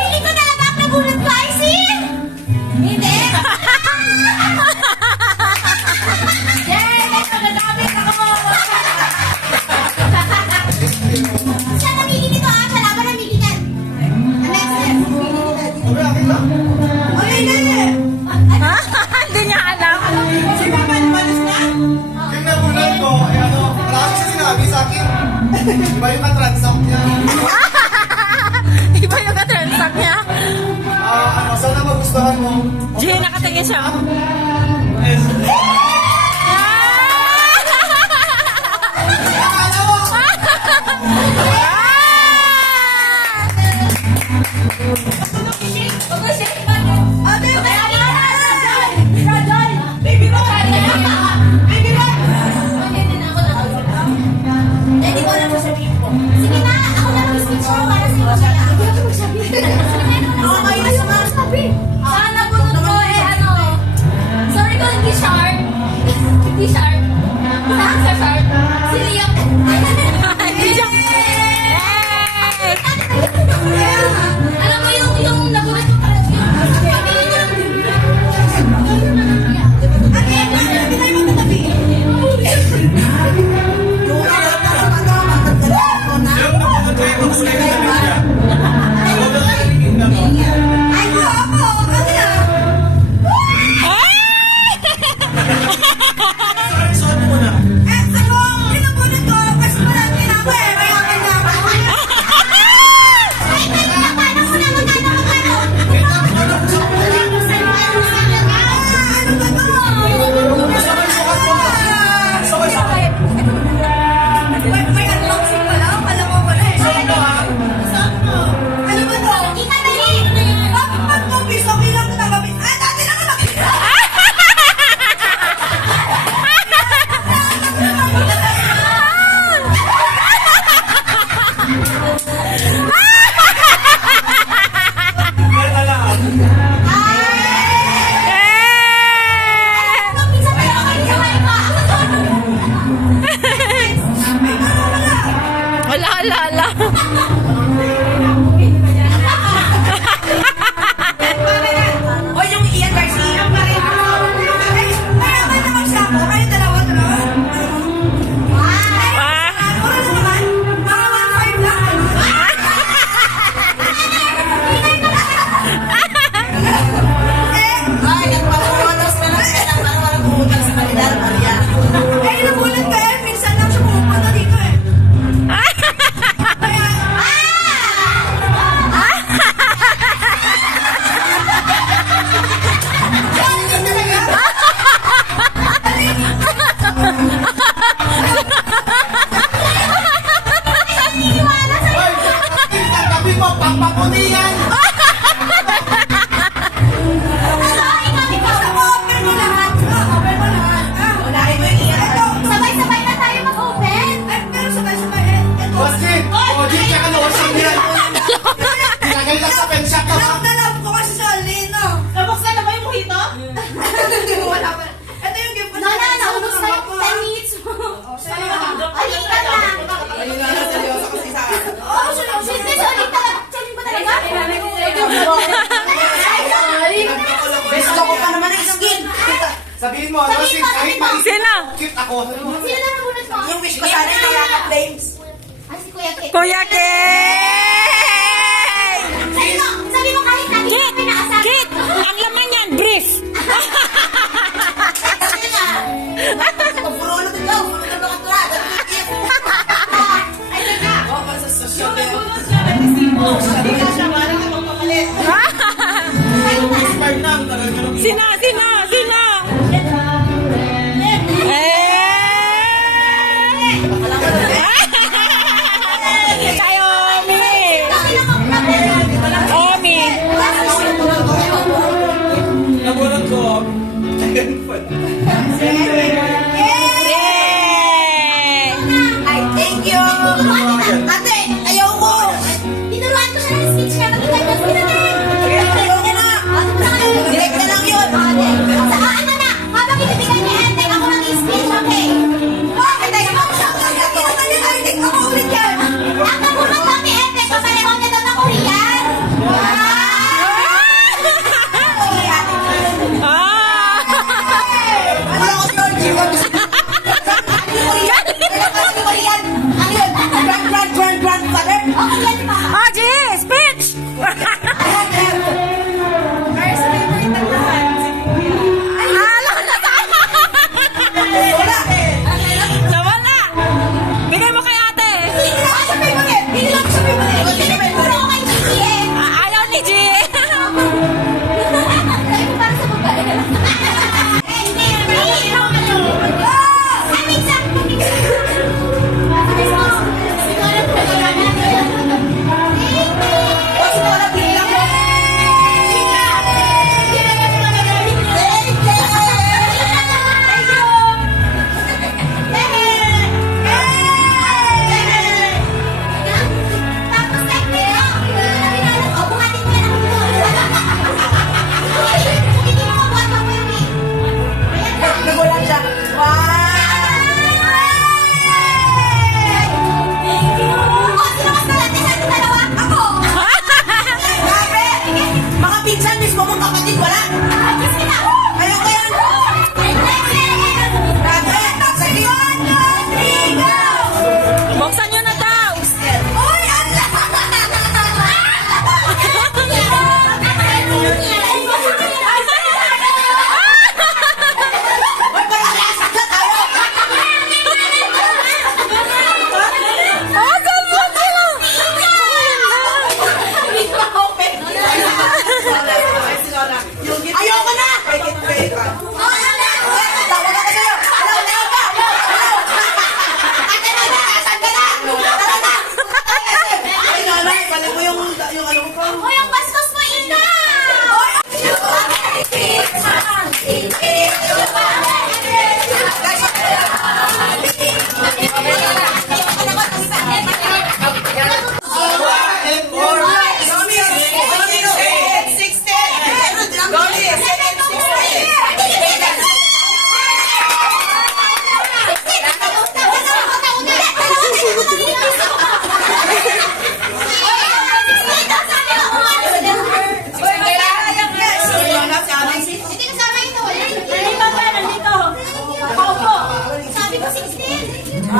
Pili ko talaga ang nabunot ko, Isin! Hindi! Yay! Nagdadamit ako! Siya namigin ito ah! Siya laban namigin yan! Next step! Hindi niya alam. Si Papa, lumalis na? Yung nabunod ko, ay ano, wala kasi sinabi sa akin. Iba yung katransact niya. Iba yung katransak niya. Ano, sana magustuhan mo. Jay, nakatingin siya. Akala mo! Sige na, ako na mag-speech ko para sa iyo. Hindi ako magsabi. Ayaw mo magsabi. Sana bunod ko ano. Sorry ko, hindi sharp. Hindi sharp. Saan sa sharp? Si Liam. Hindi siya. Alam mo yung nabunod ko para sa iyo. Pabili ko lang din. Hindi tayo magtatabi. Ala. O yung Ian Garcia pa rin ako. Eh, mayaman naman siya ako. Kayo dalawa. Mura naman. Mga 1.5 lang. Ay, nagpaparolos na lang siya ng parang bumutang sa kanila, Maria. Eh, nabulat ka eh. Minsan lang siya pumupunta dito eh. Hoy! Tabi mo, pampaputi yan! Basta mo, open mo lahat. Open mo lahat. Unahin mo yung Ian. Ito. Sabay-sabay na tayo mag-open. Ay, pero sabay-sabay eh. Ito. Basti! Oji, tsaka lotion yan! Ilagay lang sa pen shop Alam na love ko kasi sa Alino. Nabuksan na ba yung mojito? Hindi mo wala pa. Ito yung gift ko. No, naubos na yung 10 minutes mo. Ay, ikat lang. Ayun na, seryoso kasi sa akin. Oo, siya. Hindi, sorry talaga. Sorry ba talaga? Gusto ko pa naman ang skin. Sabihin mo, ano, Sabihin mo, kahit sabihin mo. mag-cute Sino? cute ako. Sino na nabunod mo? Yung wish ko sana yung nangangat names. Ay, si Kuya Kate. Kuya Kay! Sabi mo kahit natin Kit! kami nakasabi. Kit! Ang laman yan, brief! Kasi nga. Puro na ito. Puro na mga tulad. Ay, teka. Oo, sa social media. Sabi ka siya, parang magpapalit. Smart na, talaga nung Sino? Tayo sabihin mo eh. Hindi lang sabihin mo eh. Hindi na puro ako kay Gigi eh. Ayaw ni G. Sabi ko para sa babae na lang. Hindi, hindi ako ano. Ay, minsan. Siguro po na lang. O, sino ka lang bilang mo? Nagulat siya. Wow! Grabe! Mga pinsan mismo mong kapatid, wala. Ayaw ko yan. Grabe! Sige! Buksan nyo na daw. Uy! Ala! Uy, pag-alasag na tayo! Oh, saan sila? Ayoko na! Tawag ako sa'yo! Alaw, alaw ka! Alaw! Asan ka na? Asan ka na? Tara na! Ay, nanay, bali mo yung ano ko pa. Uy, ang bastos mo, Ina! Hindi kasama ito. Nandito pa, nandito. Opo. Sabi ko 16.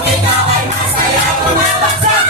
Ikaw ay masaya, tumabagsak.